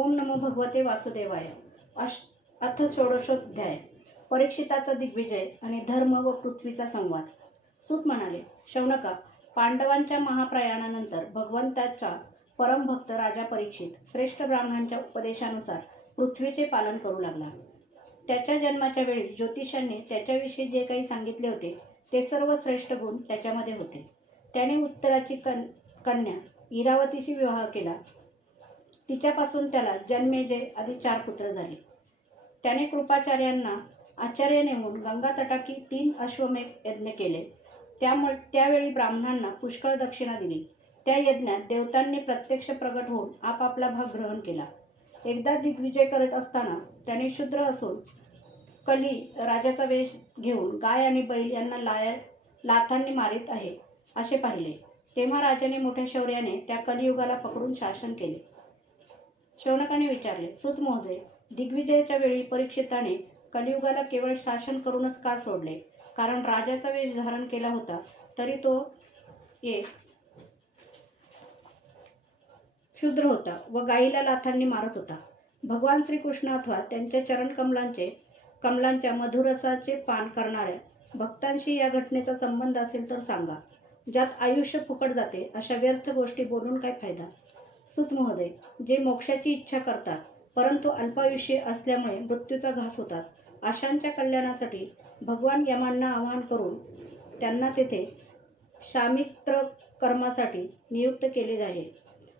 ओम नमो भगवते वासुदेवाय. अथ षोडशोध्याय. परीक्षिताचा दिग्विजय आणि धर्म व पृथ्वीचा संवाद. सूत म्हणाले, शौनका, पांडवांच्या महाप्रयाणानंतर भगवंताचा परमभक्त राजा परीक्षित श्रेष्ठ ब्राह्मणांच्या उपदेशानुसार पृथ्वीचे पालन करू लागला. त्याच्या जन्माच्या वेळी ज्योतिषांनी त्याच्याविषयी जे काही सांगितले होते ते सर्व श्रेष्ठ गुण त्याच्यामध्ये होते. त्याने उत्तराची कन्या इरावतीशी विवाह केला. तिच्यापासून त्याला जन्मेजय आदी 4 पुत्र झाले. त्याने कृपाचार्यांना आचार्य नेमून गंगा तटाकी 3 अश्वमेध यज्ञ केले. त्यावेळी ब्राह्मणांना पुष्कळ दक्षिणा दिली. त्या यज्ञात देवतांनी प्रत्यक्ष प्रगट होऊन आपापला भाग ग्रहण केला. एकदा दिग्विजय करत असताना त्याने शूद्र असून कली राजाचा वेश घेऊन गाय आणि बैल यांना लाथांनी मारित आहे असे पाहिले. तेव्हा राजाने मोठ्या शौर्याने त्या कलियुगाला पकडून शासन केले. शौनकाने विचारले, सूत महोदय, दिग्विजयाच्या वेळी परीक्षिताने कलियुगाला केवळ शासन करूनच का सोडले? कारण राजाचा वेश धारण केला होता तरी तो एक शूद्र होता व गायीला लाथांनी मारत होता. भगवान श्रीकृष्ण अथवा त्यांच्या कमलांच्या मधुरसाचे पान करणाऱ्या भक्तांशी या घटनेचा संबंध असेल तर सांगा. ज्यात आयुष्य फुकट जाते अशा व्यर्थ गोष्टी बोलून काय फायदा? सूत महोदय, जे मोक्षाची इच्छा करतात परंतु अल्पायुष्य असल्यामुळे मृत्यूचा घास होतात, अशांच्या कल्याणासाठी भगवान यमांना आवाहन करून त्यांना तेथे शामित्र कर्मासाठी नियुक्त केले जाईल.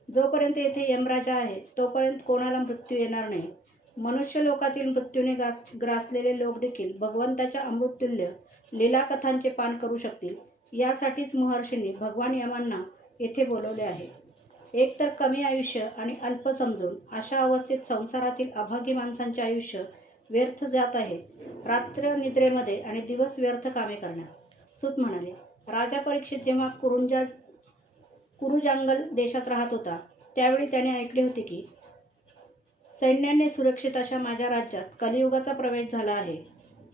जोपर्यंत येथे यमराजा आहे तोपर्यंत कोणाला मृत्यू येणार नाही. मनुष्य लोकातील मृत्यूने ग्रासलेले लोक देखील भगवंताच्या अमृततुल्य लीलाकथांचे पान करू शकतील. यासाठीच महर्षींनी भगवान यमांना येथे बोलवले आहे. एकतर कमी आयुष्य आणि अल्प समजून अशा अवस्थेत संसारातील अभागी माणसांचे आयुष्य व्यर्थ जात आहे, रात्र निद्रेमध्ये आणि दिवस व्यर्थ कामे करण्यात. सूत म्हणाले, राजा परीक्षित जेव्हा कुरुजांगल देशात राहत होता त्यावेळी त्याने ऐकले होते की सैन्याने सुरक्षित अशा माझ्या राज्यात कलियुगाचा प्रवेश झाला आहे.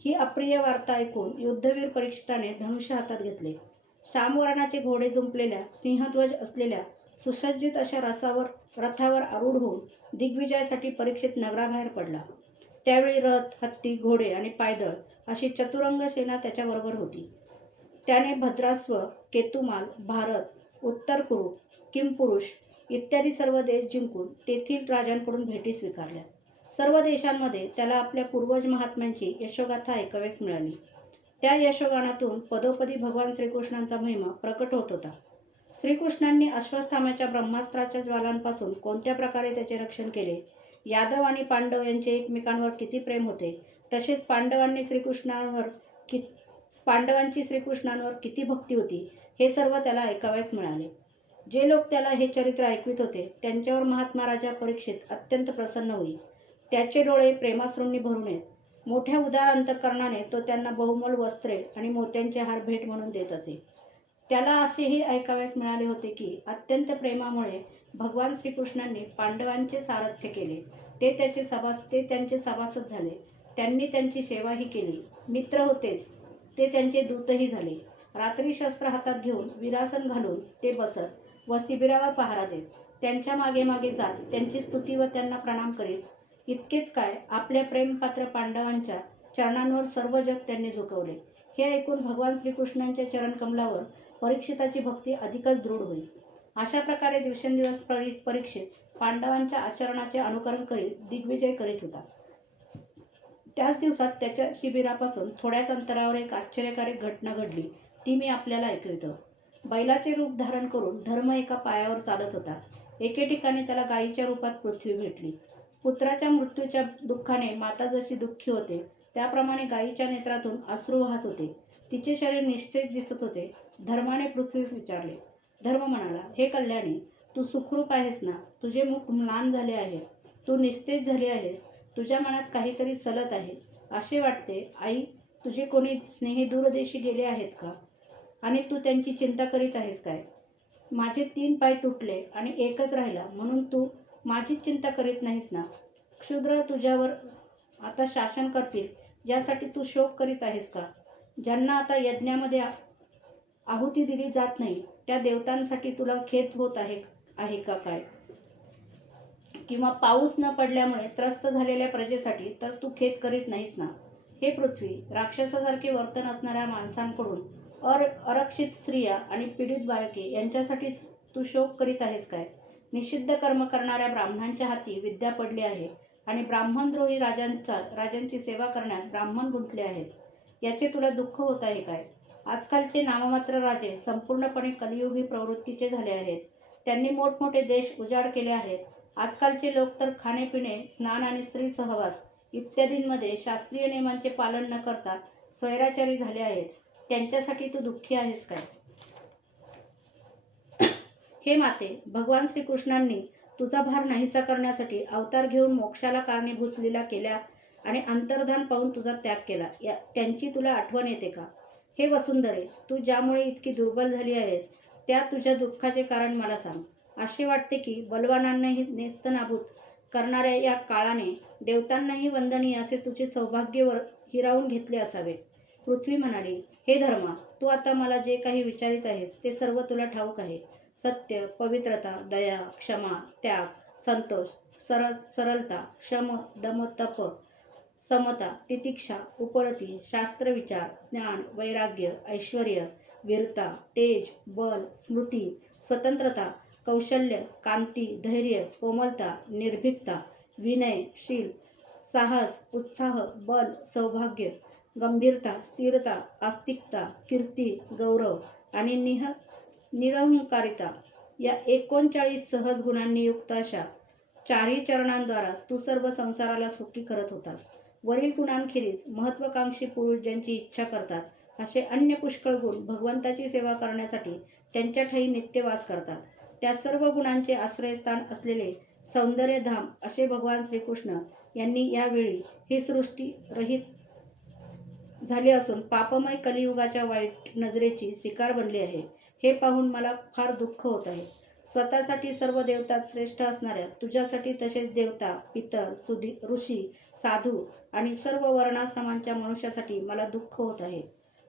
ही अप्रिय वार्ता ऐकून युद्धवीर परीक्षिताने धनुष्य हातात घेतले. श्यामवर्णाचे घोडे जुंपलेल्या सिंहध्वज असलेल्या सुसज्जित अशा रथावर आरूढ होऊन दिग्विजयासाठी परीक्षित नगराबाहेर पडला. त्यावेळी रथ, हत्ती, घोडे आणि पायदळ अशी चतुरंग सेना त्याच्याबरोबर होती. त्याने भद्रास्व, केतुमाल, भारत, उत्तर कुरु, किमपुरुष इत्यादी सर्व देश जिंकून तेथील राजांकडून भेटी स्वीकारल्या. सर्व देशांमध्ये त्याला आपल्या पूर्वज महात्म्यांची यशोगाथा ऐकाव्यास मिळाली. त्या यशोगानातून पदोपदी भगवान श्रीकृष्णांचा महिमा प्रकट होत होता. श्रीकृष्णांनी अश्वत्थाम्याच्या ब्रह्मास्त्राच्या ज्वालांपासून कोणत्या प्रकारे त्याचे रक्षण केले, यादव आणि पांडव यांचे एकमेकांवर किती प्रेम होते, तसेच पांडवांची श्रीकृष्णांवर किती भक्ती होती, हे सर्व त्याला ऐकावयास मिळाले. जे लोक त्याला हे चरित्र ऐकवित होते त्यांच्यावर महात्मा राजा परीक्षित अत्यंत प्रसन्न होई. त्याचे डोळे प्रेमाश्रूंनी भरून येत. मोठ्या उदार अंतःकरणाने तो त्यांना बहुमोल वस्त्रे आणि मोत्यांचे हार भेट म्हणून देत असे. त्याला असेही ऐकावयास मिळाले होते की अत्यंत प्रेमामुळे भगवान श्रीकृष्णांनी पांडवांचे सारथ्य केले. ते त्यांचे सभासद झाले. त्यांनी त्यांची सेवाही केली. मित्र होतेच, ते त्यांचे दूतही झाले. रात्री शस्त्र हातात घेऊन वीरासन घालून ते बसत व शिबिरावर पहारा देत. त्यांच्या मागे मागे जात त्यांची स्तुती व त्यांना प्रणाम करीत. इतकेच काय, आपल्या प्रेमपात्र पांडवांच्या चरणांवर सर्व जग त्यांनी झुकवले. हे ऐकून भगवान श्रीकृष्णांच्या चरणकमलावर परीक्षिताची भक्ती अधिकच दृढ होईल. अशा प्रकारे दिवसेंदिवस परीक्षित पांडवांच्या आचरणाचे अनुकरण करीत दिग्विजय करीत होता. त्याच दिवसात त्याच्या शिबिरापासून थोड्याच अंतरावर एक आश्चर्यकारक घटना घडली. ती मी आपल्याला ऐकवितो. बैलाचे रूप धारण करून धर्म एका पायावर चालत होता. एके ठिकाणी त्याला गायीच्या रूपात पृथ्वी भेटली. पुत्राच्या मृत्यूच्या दुःखाने माता जशी दुःखी होते त्याप्रमाणे गायीच्या नेत्रातून अश्रू वाहत होते. तिचे शरीर निस्तेज दिसत होते. धर्माने पृथ्वीस विचारले. धर्म म्हणाला, हे कल्याणी, तू सुखरूप आहेस ना? तुझे मुख म्लान झाले आहे, तू निस्तेज झाली आहेस, तुझ्या मनात काहीतरी सलत आहे असे वाटते. आई, तुझे कोणी स्नेही दूरदेशी गेले आहेत का आणि तू त्यांची चिंता करीत आहेस काय? माझे 3 पाय तुटले आणि एकच राहिला म्हणून तू माझीच चिंता करीत नाहीस ना? क्षुद्र तुझ्यावर आता शासन करतील यासाठी तू शोक करीत आहेस का? ज्यांना आता यज्ञामध्ये आहुती दिली जात नाही त्या देवतांसाठी तुला खेद होत आहे का काय? किंवा पाऊस न पडल्यामुळे त्रस्त झालेल्या प्रजेसाठी तर तू खेद करीत नाहीस ना? हे पृथ्वी, राक्षसासारखे वर्तन असणाऱ्या माणसांकडून अरक्षित स्त्रिया आणि पीडित बालके यांच्यासाठी तू शोक करीत आहेस काय? निषिद्ध कर्म करणाऱ्या ब्राह्मणांच्या हाती विद्या पडली आहे आणि ब्राह्मणद्रोही राजांची सेवा करण्यात ब्राह्मण गुंतले आहेत. याचे तुला दुःख होत आहे काय? आजकालचे नाममात्र राजे संपूर्णपणे कलियुगी प्रवृत्तीचे झाले आहेत. त्यांनी मोठमोठे देश उजाड केले आहेत. आजकालचे लोक तर खाणेपिणे, स्नान आणि स्त्री सहवास इत्यादींमध्ये शास्त्रीय नियमांचे पालन न करता स्वैराचारी झाले आहेत. त्यांच्यासाठी तू दुःखी आहेस काय? हे माते, भगवान श्रीकृष्णांनी तुझा भार नाहीसा करण्यासाठी अवतार घेऊन मोक्षाला कारणीभूत लीला केल्या आणि अंतर्धान पाहून तुझा त्याग केला. त्यांची तुला आठवण येते का? हे वसुंधरे, तू ज्यामुळे इतकी दुर्बल झाली आहेस त्या तुझ्या दुःखाचे कारण मला सांग. असे वाटते की बलवानांनाही नेस्तनाबूत करणाऱ्या या काळाने देवतांनाही वंदनीय असे तुझे सौभाग्य हिरावून घेतले असावे. पृथ्वी म्हणाली, हे धर्मा, तू आता मला जे काही विचारित आहेस ते सर्व तुला ठाऊक आहे. सत्य, पवित्रता, दया, क्षमा, त्याग, संतोष, सरलता, क्षम, दम, तप, समता, तितिक्षा, उपरती, शास्त्रविचार, ज्ञान, वैराग्य, ऐश्वर्य, वीरता, तेज, बल, स्मृती, स्वतंत्रता, कौशल्य, कांती, धैर्य, कोमलता, निर्भीकता, विनय, शील, साहस, उत्साह, बल, सौभाग्य, गंभीरता, स्थिरता, आस्तिकता, कीर्ती, गौरव आणि निरहंकारिता या 39 सहज गुणांनी युक्त अशा 4ही चरणांद्वारा तू सर्व संसाराला सुखी करत होतास. वरील गुणांखेरीज महत्वाकांक्षी पुरुष ज्यांची इच्छा करतात असे अन्य पुष्कळ गुण भगवंताची सेवा करण्यासाठी त्यांच्या ठायी नित्यवास करतात. त्या सर्व गुणांचे आश्रयस्थान असलेले सौंदर्यधाम असे भगवान श्रीकृष्ण यांनी यावेळी ही सृष्टी रहित झाली असून पापमय कलियुगाच्या वाईट नजरेची शिकार बनली आहे. हे पाहून मला फार दुःख होत आहे. स्वतःसाठी सर्व देवतात श्रेष्ठ असणाऱ्या तुझ्यासाठी तसेच देवता, पितर, ऋषी, साधू आणि सर्व वर्णाश्रमांच्या मनुष्यासाठी मला दुःख होत आहे.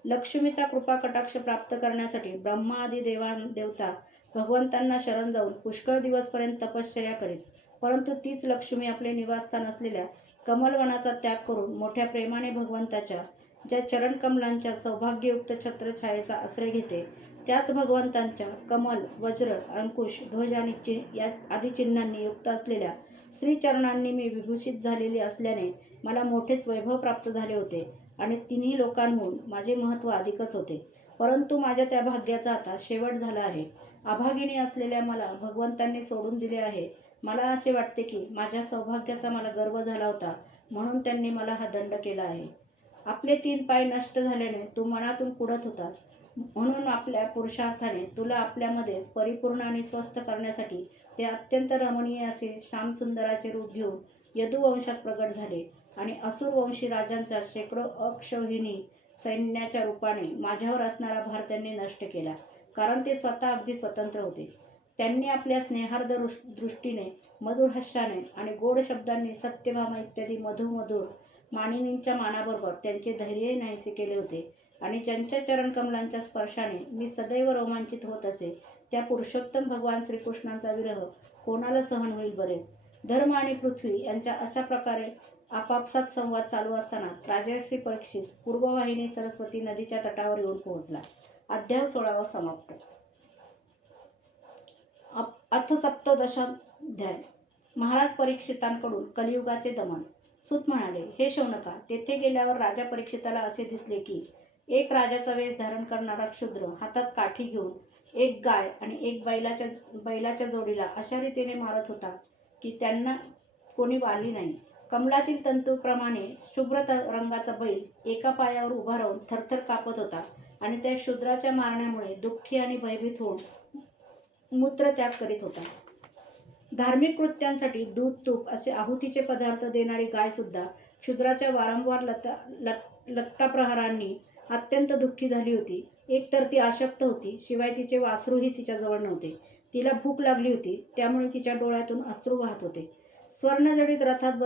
लक्ष्मीचा कृपा कटाक्ष प्राप्त करण्यासाठी ब्रह्मा आदी देवता भगवंतांना शरण जाऊन पुष्कळ दिवसपर्यंत तपश्चर्या करीत, परंतु तीच लक्ष्मी आपले निवासस्थान असलेल्या कमलवनाचा त्याग करून मोठ्या प्रेमाने भगवंताच्या ज्या चरणकमलांच्या सौभाग्ययुक्त छत्रछायेचा आश्रय घेते, त्याच भगवंतांच्या कमल, वज्र, अंकुश, ध्वज आणि आदी चिन्हांनी युक्त असलेल्या श्रीचरणांनी मी विभूषित झालेली असल्याने मला मोठेच वैभव प्राप्त झाले होते आणि तिन्ही लोकांहून माझे महत्त्व अधिकच होते. परंतु माझ्या त्या भाग्याचा आता शेवट झाला आहे. अभागिनी असलेल्या मला भगवंतांनी सोडून दिले आहे. मला असे वाटते की माझ्या सौभाग्याचा मला गर्व झाला होता, म्हणून त्यांनी मला हा दंड केला आहे. आपले 3 पाय नष्ट झाल्याने तू मनातून कुढत होतास, म्हणून आपल्या पुरुषार्थाने तुला आपल्यामध्येच परिपूर्ण आणि स्वस्थ करण्यासाठी ते अत्यंत रमणीय असे श्यामसुंदराचे रूप घेऊन यदुवंशात प्रगट झाले आणि असुरवंशी राजांचा शेकडो अक्षौहिणी सैन्याच्या रूपाने माझ्यावर असणारा भार त्यांनी नष्ट केला, कारण ते स्वतः अगदी स्वतंत्र होते. त्यांनी आपल्या स्नेहार्द दृष्टीने, मधुर हास्याने आणि गोड शब्दांनी सत्यभामा इत्यादी मधुमधुर मानिनींच्या मानाबरोबर त्यांचे धैर्य नाहीसे केले होते आणि ज्यांच्या चरणकमलांच्या स्पर्शाने मी सदैव रोमांचित होत असे, त्या पुरुषोत्तम भगवान श्रीकृष्णांचा विरह कोणाला सहन होईल बरे? धर्म आणि पृथ्वी यांच्या अशा प्रकारे आपापसात संवाद चालू असताना राजर्षी परीक्षित पूर्ववाहिनी सरस्वती नदीच्या तटावर येऊन पोहोचला. अध्याय 16 समाप्त. अथ सप्तदशाध्याय. महाराज परीक्षितांकडून कलियुगाचे दमन. सूत म्हणाले, हे शौनका, तेथे गेल्यावर राजा परीक्षिताला असे दिसले की एक राजाचा वेश धारण करणारा क्षुद्र हातात काठी घेऊन एक गाय आणि एक बैलाच्या जोडीला अशा रीतीने मारत होता की त्यांना कोणी वाली नाही. कमलातील तंतूप्रमाणे शुभ्र रंगाचा बैल एका पायावर उभा राहून थरथर कापत होता आणि त्या शूद्राच्या मारण्यामुळे दुःखी आणि भयभीत होऊन मूत्रत्याग करीत होता. धार्मिक कृत्यांसाठी दूध, तूप असे आहुतीचे पदार्थ देणारी गाय सुद्धा शूद्राच्या वारंवार लत्ताप्रहारांनी अत्यंत दुःखी झाली होती. एकतर ती अशक्त होती, शिवाय तिचे वासरूही तिच्याजवळ नव्हते. तिला भूक लागली होती, त्यामुळे तिच्या डोळ्यातून अश्रू वाहत होते. स्वर्णजडित रथात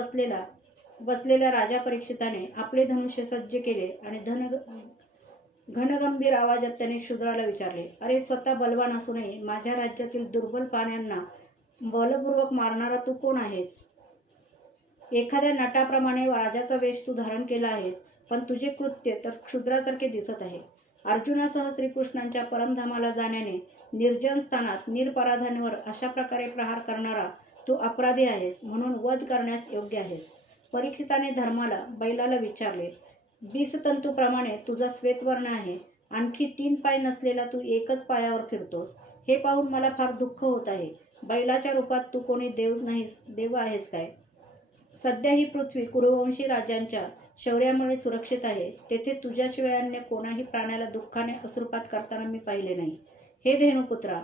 बसलेल्या राजा परीक्षिताने आपले धनुष्य सज्ज केले आणि घनगंभीर आवाजात त्याने शूद्राला विचारले, अरे, स्वतः बलवान असूनही माझ्या राज्यातील दुर्बल प्राण्यांना बलपूर्वक मारणारा तू कोण आहेस? एखाद्या नटाप्रमाणे राजाचा वेश तू धारण केला आहेस, पण तुझे कृत्य तर क्षुद्रासारखे दिसत आहे. अर्जुनासह श्रीकृष्णांच्या परमधामाला जाण्याने निर्जन स्थानात निरपराधांवर अशा प्रकारे प्रहार करणारा तू अपराधी आहेस, म्हणून वध करण्यास योग्य आहेस. परीक्षिताने धर्माला बैलाला विचारले, बीसतंतूप्रमाणे तुझा श्वेतवर्ण आहे, आणखी 3 पाय नसलेला तू एकच पायावर फिरतोस. हे पाहून मला फार दुःख होत आहे. बैलाच्या रूपात तू कोणी देव आहेस काय? सध्या ही पृथ्वी कुरुवंशी राजांच्या शौर्यामुळे सुरक्षित आहे. तेथे तुझ्याशिवाय अन्य कोणाही प्राण्याला दुःखाने अश्रुपात करताना मी पाहिले नाही. हे धेनुपुत्रा,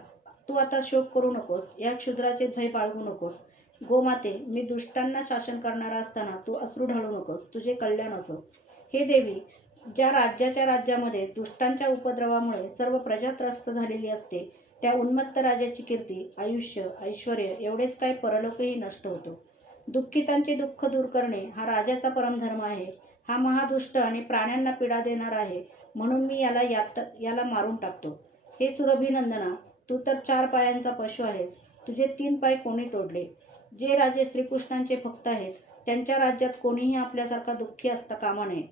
तू आता शोक करू नकोस, या क्षुद्राचे भय बाळगू नकोस. गोमाते, मी दुष्टांना शासन करणारा असताना तू अश्रू ढाळू नकोस, तुझे कल्याण असो. हे देवी, ज्या राज्यामध्ये दुष्टांच्या उपद्रवामुळे सर्व प्रजा त्रस्त झालेली असते, त्या उन्मत्त राजाची कीर्ती, आयुष्य, ऐश्वर एवढेच काय परलोकही नष्ट होतो. दुःखितांचे दुःख दूर करणे हा राजाचा परमधर्म आहे. हा महादुष्ट आणि प्राण्यांना पीडा देणारा आहे, म्हणून मी याला मारून टाकतो. हे सुरभिनंदना, तू तर 4 पायांचा पशु आहेस. तुझे 3 पाय कोणी तोडले? जे राजे श्रीकृष्णांचे भक्त आहेत, त्यांच्या राज्यात कोणीही आपल्यासारखा दुःखी असता कामा नये.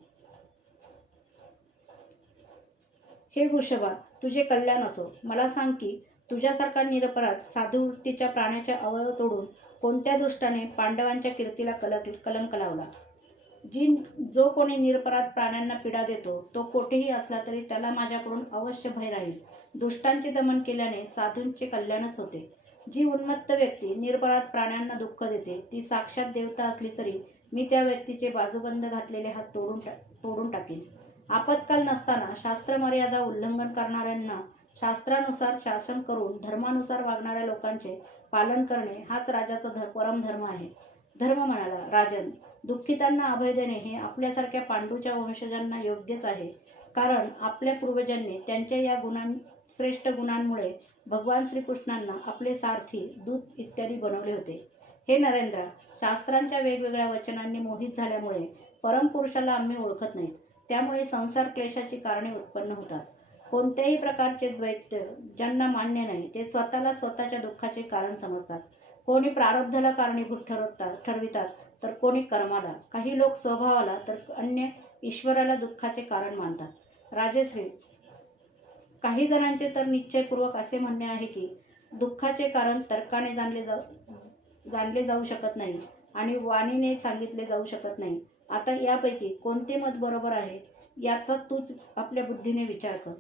हे वृषभा, तुझे कल्याण असो. मला सांग की तुझ्यासारखा निरपराध साधुवृत्तीच्या प्राण्याच्या अवयव तोडून कोणत्या दुष्टाने पांडवांच्या कीर्तीला कलंक लावला? जो कोणी निरपराध प्राण्यांना पीडा देतो, तो कोठेही असला तरी त्याला माझ्याकडून अवश्य भय राहील. दुष्टांचे दमन केल्याने साधूंचे कल्याणच होते. जी उन्मत्त व्यक्ती निरपराध प्राण्यांना दुःख देते, ती साक्षात देवता असली तरी मी त्या व्यक्तीचे बाजूबंद घातलेले हात तोडून टाकीन. आपत्काल नसताना शास्त्रमर्यादा उल्लंघन करणाऱ्यांना शास्त्रानुसार शासन करून धर्मानुसार वागणाऱ्या लोकांचे पालन करणे हाच राजाचा परमधर्म आहे. धर्म म्हणाला, राजन, दुःखितांना अभय देणे हे आपल्यासारख्या पांडूच्या वंशजांना योग्यच आहे, कारण आपल्या पूर्वजांनी त्यांच्या या श्रेष्ठ गुणांमुळे भगवान श्रीकृष्णांना आपले सारथी, दूत इत्यादी बनवले होते. हे नरेंद्रा, शास्त्रांच्या वेगवेगळ्या वचनांनी मोहित झाल्यामुळे परमपुरुषाला आम्ही ओळखत नाहीत. त्यामुळे संसार क्लेशाची कारणे उत्पन्न होतात. कोणत्याही प्रकारचे द्वैत ज्यांना मान्य नाही, ते स्वतःला स्वतःच्या दुःखाचे कारण समजतात. कोणी प्रारब्धाला कारणीभूत ठरवितात, तर कोणी कर्माला, काही लोक स्वभावाला, तर अन्य ईश्वराला दुःखाचे कारण मानतात. राजश्री, काही जणांचे तर निश्चयपूर्वक असे म्हणणे आहे की दुःखाचे कारण तर्काने जाणले जाऊ शकत नाही आणि वाणीने सांगितले जाऊ शकत नाही. आता यापैकी कोणते मत बरोबर आहे, याचा तूच आपल्या बुद्धीने विचार कर.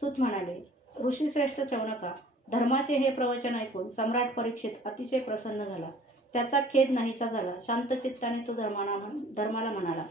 सूत म्हणाले, ऋषीश्रेष्ठ शौनका, धर्माचे हे प्रवचन ऐकून सम्राट परीक्षित अतिशय प्रसन्न झाला. त्याचा खेद नाहीसा झाला. शांत चित्ताने तो धर्माला म्हणाला.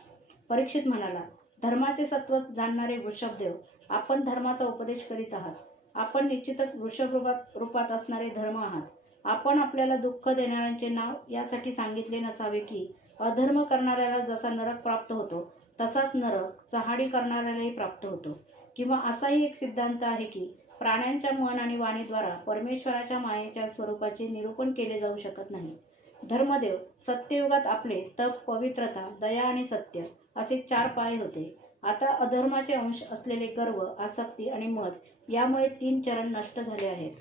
परीक्षित म्हणाला, धर्माचे सत्व जाणणारे वृषभदेव, आपण धर्माचा उपदेश करीत आहात. आपण निश्चितच वृषभ रूपात असणारे धर्म आहात. आपण आपल्याला दुःख देणाऱ्यांचे नाव यासाठी सांगितले नसावे की अधर्म करणाऱ्याला जसा नरक प्राप्त होतो, तसाच नरक चहाडी करणाऱ्यालाही प्राप्त होतो. किंवा असाही एक सिद्धांत आहे की प्राण्यांच्या मन आणि वाणीद्वारा परमेश्वराच्या मायेच्या स्वरूपाचे निरूपण केले जाऊ शकत नाही. धर्मदेव, सत्ययुगात आपले तप, पवित्रता, दया आणि सत्य असे 4 पाय होते. आता अधर्माचे अंश असलेले गर्व, आसक्ती आणि मद यामुळे 3 चरण नष्ट झाले आहेत.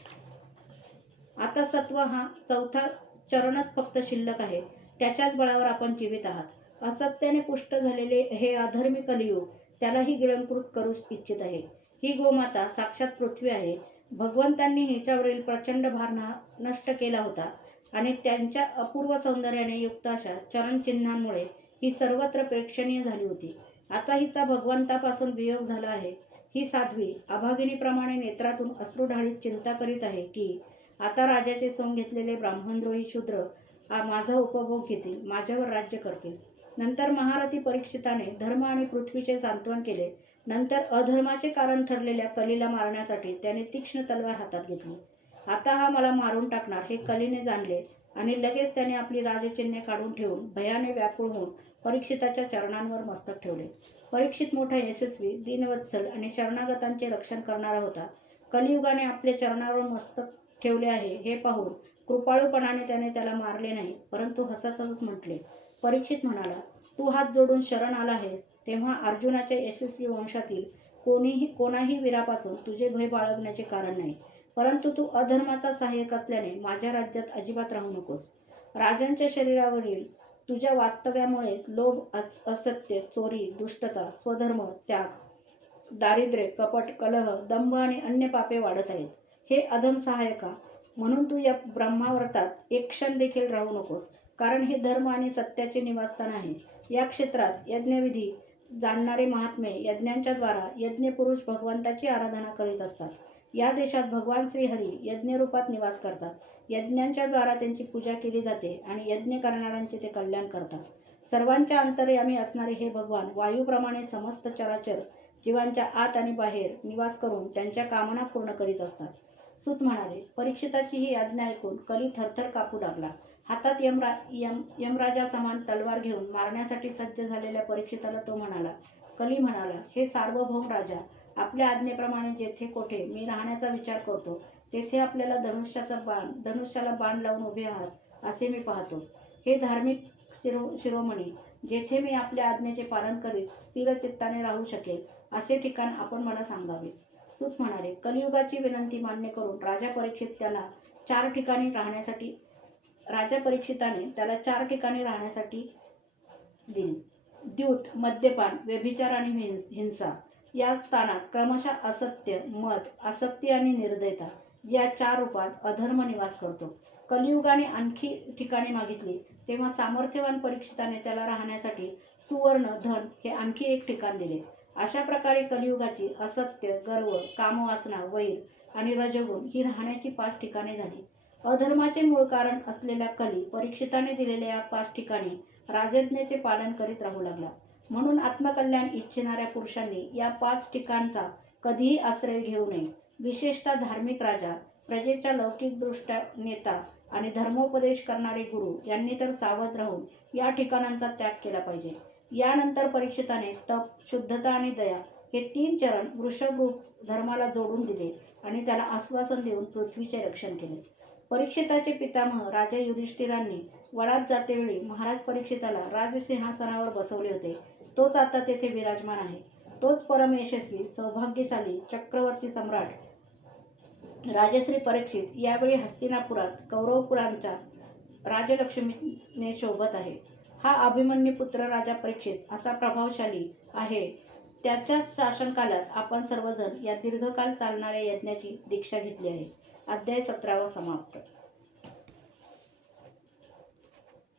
आता सत्व हा 4था चरणच फक्त शिल्लक आहे. त्याच्याच बळावर आपण जीवित आहात. असत्याने पुष्ट झालेले हे अधर्मी कलियुग त्यालाही गिळंकृत करू इच्छित आहे. ही गोमाता साक्षात पृथ्वी आहे. भगवंतांनी हिच्यावरील प्रचंड भार नष्ट केला होता आणि त्यांच्या अपूर्व सौंदर्याने युक्त अशा चरणचिन्हांमुळे ही सर्वत्र प्रेक्षणीय झाली होती. आता हिचा भगवंतापासून वियोग झाला आहे. ही साध्वी अभागिनीप्रमाणे नेत्रातून अश्रू ढाळीत चिंता करीत आहे की आता राजाचे सोंग घेतलेले ब्राह्मणद्रोही शूद्र माझा उपभोग घेतील, माझ्यावर राज्य करतील. नंतर महारथी परीक्षिताने धर्म आणि पृथ्वीचे सांत्वन केले. नंतर अधर्माचे कारण ठरलेल्या कलीला मारण्यासाठी त्याने तीक्ष्ण तलवार हातात घेतली. आता हा मला मारून टाकणार हे कलीने जाणले आणि लगेच त्याने आपली राजचिन्हे काढून ठेवून भयाने व्याकुळ होऊन परीक्षिताच्या चरणांवर मस्तक ठेवले. परीक्षित मोठा यशस्वी, दीनवत्सल आणि शरणागतांचे रक्षण करणारा होता. कलियुगाने आपल्या चरणावर मस्तक ठेवले आहे हे पाहून कृपाळूपणाने त्याने त्याला मारले नाही, परंतु हसत हसत म्हटले. परीक्षित म्हणाला, तू हात जोडून शरण आला आहेस, तेव्हा अर्जुनाच्या यशस्वी वंशातील कोणाही वीरापासून तुझे भय बाळगण्याचे कारण नाही. परंतु तू अधर्माचा सहाय्यक असल्याने माझ्या राज्यात अजिबात राहू नकोस. राजांच्या शरीरावरील तुझ्या वास्तव्यामुळे लोभ, असत्य, चोरी, दुष्टता, स्वधर्म त्याग, दारिद्र्य, कपट, कलह, दंभ आणि अन्य पापे वाढत आहेत. हे अधम सहाय्यका, म्हणून तू या ब्रह्मावर्तात एक क्षण देखील राहू नकोस, कारण हे धर्म आणि सत्याचे निवासस्थान आहे. या क्षेत्रात यज्ञविधी जाणणारे महात्मे यज्ञांच्या द्वारा यज्ञपुरुष भगवंताची आराधना करीत असतात. या देशात भगवान श्रीहरी यज्ञरूपात निवास करतात. यज्ञांच्या द्वारा त्यांची पूजा केली जाते आणि यज्ञ करणाऱ्यांचे ते कल्याण करतात. सर्वांच्या अंतर्यामी असणारे हे भगवान वायूप्रमाणे समस्त चराचर जीवांच्या आत आणि बाहेर निवास करून त्यांच्या कामना पूर्ण करीत असतात. सूत म्हणाले, परीक्षिताची ही आज्ञा ऐकून कली थरथर कापू लागला. हातात यमराजा समान तलवार घेऊन मारण्यासाठी सज्ज झालेल्या परीक्षिताला तो म्हणाला. कली म्हणाला, हे सार्वभौम राजा, आपल्या आज्ञेप्रमाणे जेथे कोठे मी राहण्याचा विचार करतो तेथे आपल्याला धनुष्याला बाण लावून उभे आहात असे मी पाहतो. हे धार्मिक शिरोमणी, जेथे मी आपल्या आज्ञेचे पालन करीत स्थिर चित्ताने राहू शकेल असे ठिकाण आपण मला सांगावे. सूत म्हणाले, कलियुगाची विनंती मान्य करून राजा परीक्षिताने त्याला 4 ठिकाणी राहण्यासाठी दिली. द्यूत, मद्यपान, व्यभिचार आणि हिंसा या स्थानात क्रमशः असत्य, मद, आसक्ती आणि निर्दयता या 4 रूपात अधर्म निवास करतो. कलियुगाने आणखी ठिकाणे मागितली तेव्हा सामर्थ्यवान परीक्षिताने त्याला राहण्यासाठी सुवर्ण, धन हे आणखी एक ठिकाण दिले. अशा प्रकारे कलियुगाची असत्य, गर्व, कामवासना, वैर आणि रजगुण ही राहण्याची 5 ठिकाणे झाली. अधर्माचे मूळ कारण असलेल्या कली परीक्षिताने दिलेल्या या 5 ठिकाणी राजज्ञेचे पालन करीत राहू लागला. म्हणून आत्मकल्याण इच्छिणाऱ्या पुरुषांनी या 5 ठिकाणचा कधीही आश्रय घेऊ नये. विशेषतः धार्मिक राजा, प्रजेचा लौकिकदृष्ट्या नेता आणि धर्मोपदेश करणारे गुरु यांनी तर सावध राहून या ठिकाणांचा त्याग केला पाहिजे. यानंतर परीक्षिताने तप, शुद्धता आणि दया हे 3 चरण वृषभरूप धर्माला जोडून दिले आणि त्याला आश्वासन देऊन पृथ्वीचे रक्षण केले. परीक्षिताचे पितामह राजा युधिष्ठिरांनी वनात जातेवेळी महाराज परीक्षिताला राजसिंहासनावर बसवले होते. तोच आता तेथे विराजमान आहे. तोच परम यशस्वी, सौभाग्यशाली चक्रवर्ती सम्राट राजश्री परीक्षित यावेळी हस्तिनापुरात कौरवकुलांच्या राजलक्ष्मीने शोभत आहे. हा अभिमन्यू पुत्र राजा परीक्षित असा प्रभावशाली आहे. त्याच्याच शासनकालात आपण सर्वजण या दीर्घकाल चालणाऱ्या यज्ञाची दीक्षा घेतली आहे. अध्याय 17 समाप्त.